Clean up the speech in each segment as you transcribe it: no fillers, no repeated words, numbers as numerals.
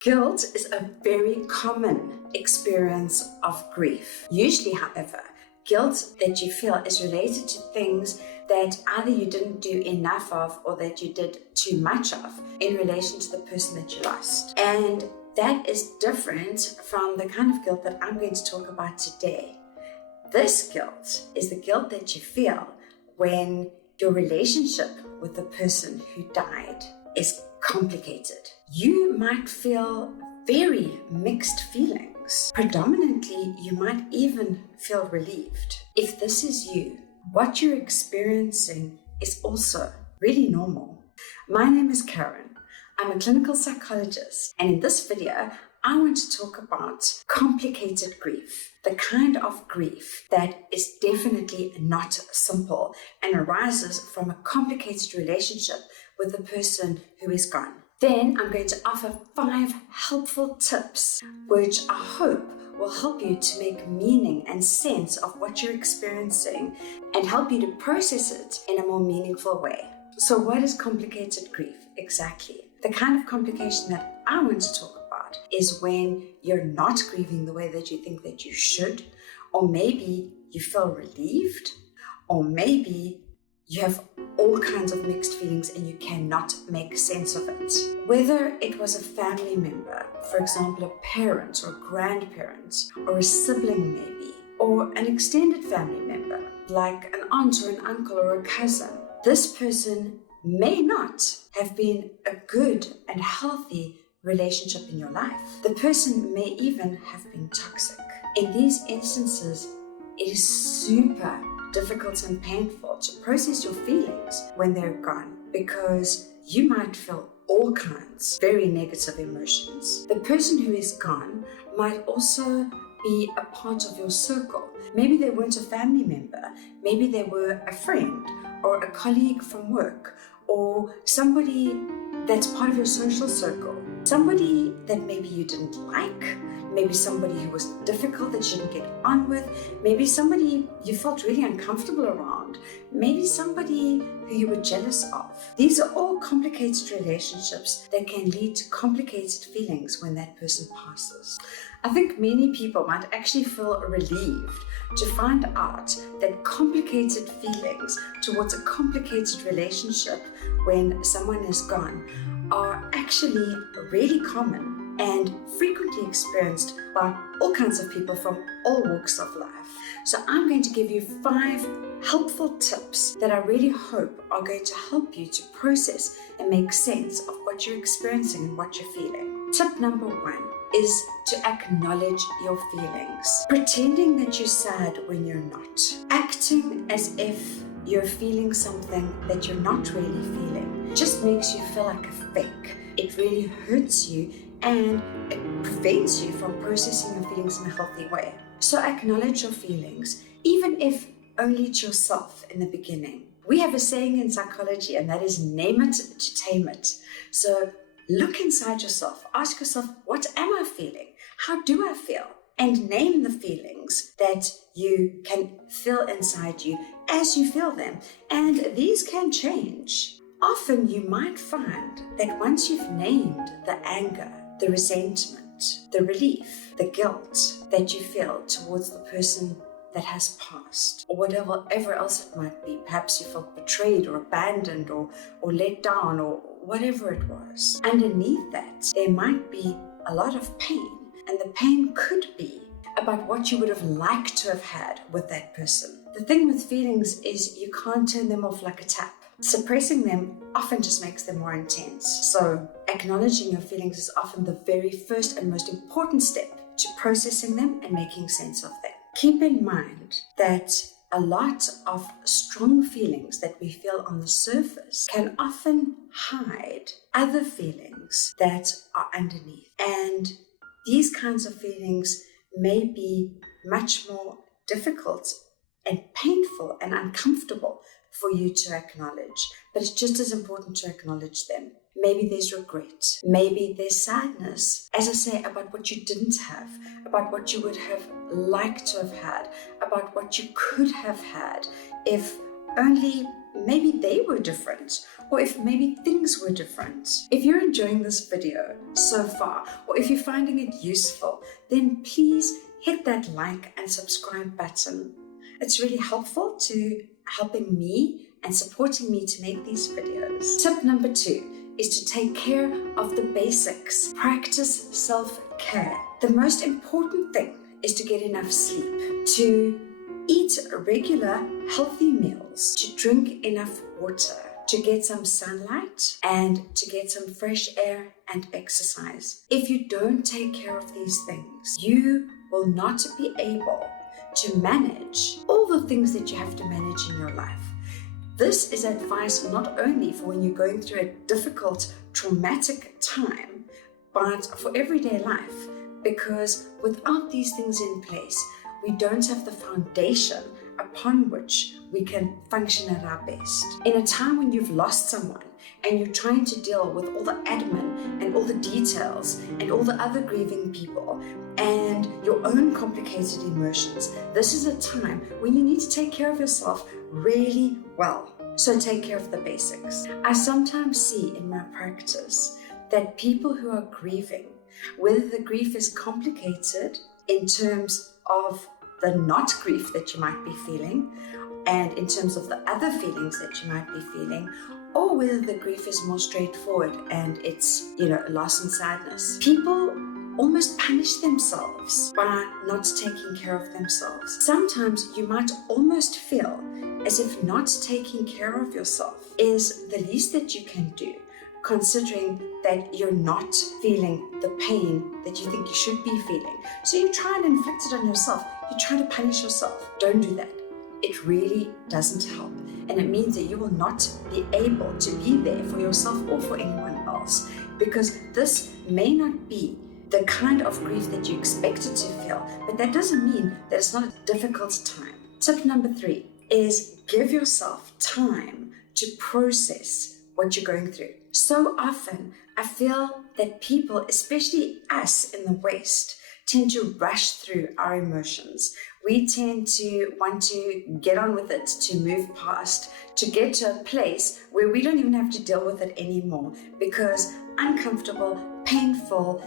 Guilt is a very common experience of grief. Usually, however, guilt that you feel is related to things that either you didn't do enough of or that you did too much of in relation to the person that you lost. And that is different from the kind of guilt that I'm going to talk about today. This guilt is the guilt that you feel when your relationship with the person who died is complicated. You might feel very mixed feelings. Predominantly, you might even feel relieved. If this is you, what you're experiencing is also really normal. My name is Karen. I'm a clinical psychologist, and in this video, I want to talk about complicated grief, the kind of grief that is definitely not simple and arises from a complicated relationship with the person who is gone. Then I'm going to offer 5 helpful tips, which I hope will help you to make meaning and sense of what you're experiencing and help you to process it in a more meaningful way. So what is complicated grief exactly? The kind of complication that I want to talk about is when you're not grieving the way that you think that you should, or maybe you feel relieved, or maybe you have all kinds of mixed feelings and you cannot make sense of it. Whether it was a family member, for example, a parent or a grandparent, or a sibling maybe, or an extended family member, like an aunt or an uncle or a cousin, this person may not have been a good and healthy relationship in your life. The person may even have been toxic. In these instances, it is super difficult and painful to process your feelings when they're gone, because you might feel all kinds of very negative emotions. The person who is gone might also be a part of your circle. Maybe they weren't a family member, maybe they were a friend or a colleague from work, or somebody that's part of your social circle, somebody that maybe you didn't like, maybe somebody who was difficult that you didn't get on with, maybe somebody you felt really uncomfortable around, maybe somebody who you were jealous of. These are all complicated relationships that can lead to complicated feelings when that person passes. I think many people might actually feel relieved to find out that complicated feelings towards a complicated relationship when someone is gone are actually really common and frequently experienced by all kinds of people from all walks of life. So I'm going to give you 5 helpful tips that I really hope are going to help you to process and make sense of what you're experiencing and what you're feeling. Tip number 1 is to acknowledge your feelings. Pretending that you're sad when you're not. Acting as if you're feeling something that you're not really feeling just makes you feel like a fake. It really hurts you and it prevents you from processing your feelings in a healthy way. So acknowledge your feelings, even if only to yourself in the beginning. We have a saying in psychology, and that is name it to tame it. So look inside yourself, ask yourself, what am I feeling? How do I feel? And name the feelings that you can feel inside you as you feel them. And these can change. Often you might find that once you've named the anger, the resentment, the relief, the guilt that you feel towards the person that has passed, or whatever else it might be. Perhaps you felt betrayed or abandoned or let down or whatever it was. Underneath that, there might be a lot of pain, and the pain could be about what you would have liked to have had with that person. The thing with feelings is you can't turn them off like a tap. Suppressing them often just makes them more intense. So acknowledging your feelings is often the very first and most important step to processing them and making sense of them. Keep in mind that a lot of strong feelings that we feel on the surface can often hide other feelings that are underneath. And these kinds of feelings may be much more difficult and painful and uncomfortable for you to acknowledge, but it's just as important to acknowledge them. Maybe there's regret, maybe there's sadness, as I say, about what you didn't have, about what you would have liked to have had, about what you could have had if only maybe they were different, or if maybe things were different. If you're enjoying this video so far, or if you're finding it useful, then please hit that like and subscribe button. It's really helpful to helping me and supporting me to make these videos. Tip number 2 is to take care of the basics. Practice self-care. The most important thing is to get enough sleep, to eat regular, healthy meals, to drink enough water, to get some sunlight, and to get some fresh air and exercise. If you don't take care of these things, you will not be able to manage all the things that you have to manage in your life. This is advice not only for when you're going through a difficult, traumatic time, but for everyday life, because without these things in place, we don't have the foundation upon which we can function at our best. In a time when you've lost someone and you're trying to deal with all the admin and all the details and all the other grieving people and your own complicated emotions, this is a time when you need to take care of yourself really well. So take care of the basics. I sometimes see in my practice that people who are grieving, whether the grief is complicated in terms of the not grief that you might be feeling, and in terms of the other feelings that you might be feeling, or whether the grief is more straightforward and it's, loss and sadness. People almost punish themselves by not taking care of themselves. Sometimes you might almost feel as if not taking care of yourself is the least that you can do, considering that you're not feeling the pain that you think you should be feeling. So you try and inflict it on yourself. You try to punish yourself. Don't do that. It really doesn't help. And it means that you will not be able to be there for yourself or for anyone else, because this may not be the kind of grief that you expected to feel, but that doesn't mean that it's not a difficult time. Tip number 3 is give yourself time to process what you're going through. So often, I feel that people, especially us in the West, tend to rush through our emotions. We tend to want to get on with it, to move past, to get to a place where we don't even have to deal with it anymore, because uncomfortable, painful,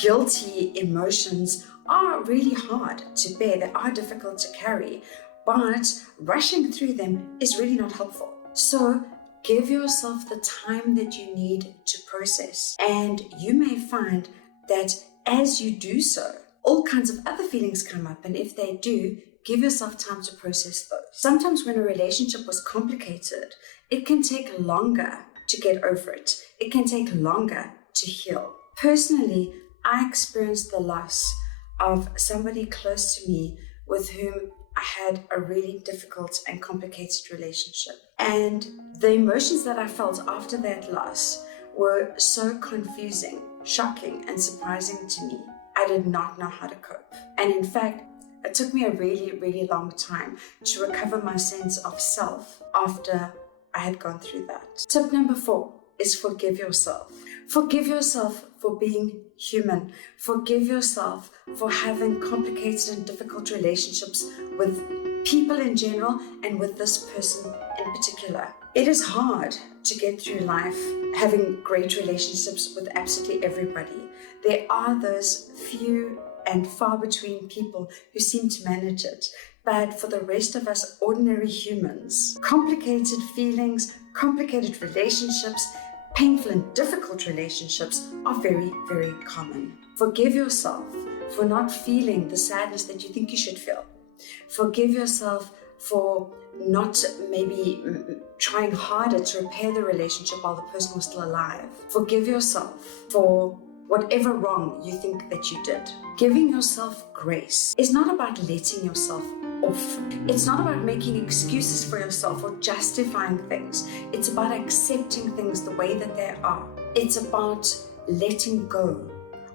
guilty emotions are really hard to bear. They are difficult to carry, but rushing through them is really not helpful. So give yourself the time that you need to process. And you may find that as you do so, all kinds of other feelings come up. And if they do, give yourself time to process those. Sometimes when a relationship was complicated, it can take longer to get over it. It can take longer to heal. Personally, I experienced the loss of somebody close to me with whom I had a really difficult and complicated relationship. And the emotions that I felt after that loss were so confusing, shocking, and surprising to me. I did not know how to cope. And in fact, it took me a really, really long time to recover my sense of self after I had gone through that. Tip number 4 is forgive yourself. Forgive yourself for being human. Forgive yourself for having complicated and difficult relationships with people in general and with this person in particular. It is hard to get through life having great relationships with absolutely everybody. There are those few and far between people who seem to manage it. But for the rest of us ordinary humans, complicated feelings, complicated relationships, painful and difficult relationships are very, very common. Forgive yourself for not feeling the sadness that you think you should feel. Forgive yourself for not maybe trying harder to repair the relationship while the person was still alive. Forgive yourself for whatever wrong you think that you did. Giving yourself grace is not about letting yourself off. It's not about making excuses for yourself or justifying things. It's about accepting things the way that they are. It's about letting go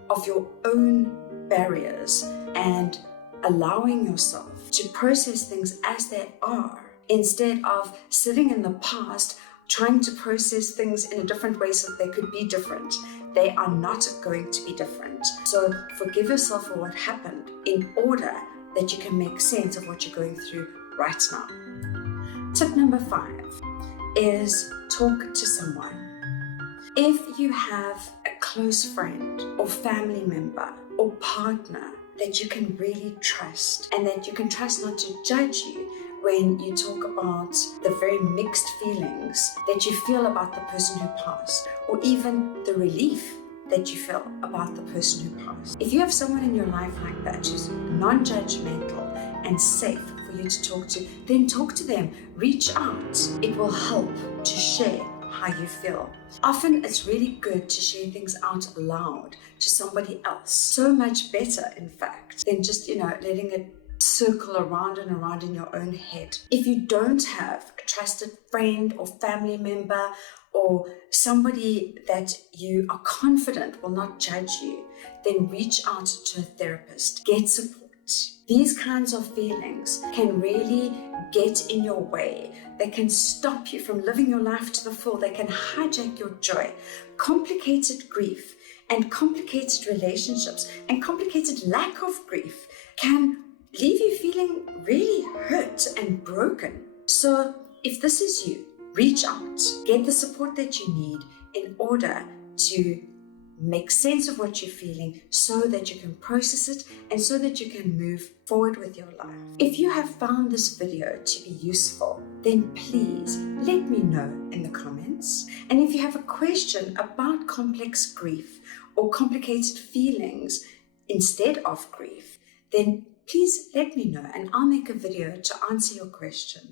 of your own barriers and allowing yourself to process things as they are, instead of sitting in the past trying to process things in a different way so that they could be different. They are not going to be different. So forgive yourself for what happened in order that you can make sense of what you're going through right now. Tip number 5 is talk to someone. If you have a close friend or family member or partner that you can really trust, and that you can trust not to judge you when you talk about the very mixed feelings that you feel about the person who passed, or even the relief that you feel about the person who passed. If you have someone in your life like that who's non-judgmental and safe for you to talk to, then talk to them, reach out. It will help to share how you feel. Often it's really good to share things out loud to somebody else. So much better, in fact, than just, letting it circle around and around in your own head. If you don't have a trusted friend or family member or somebody that you are confident will not judge you, then reach out to a therapist. Get support. These kinds of feelings can really get in your way. They can stop you from living your life to the full. They can hijack your joy. Complicated grief and complicated relationships and complicated lack of grief can leave you feeling really hurt and broken. So if this is you, reach out, get the support that you need in order to make sense of what you're feeling so that you can process it and so that you can move forward with your life. If you have found this video to be useful, then please let me know in the comments. And if you have a question about complex grief or complicated feelings instead of grief, then please let me know and I'll make a video to answer your question.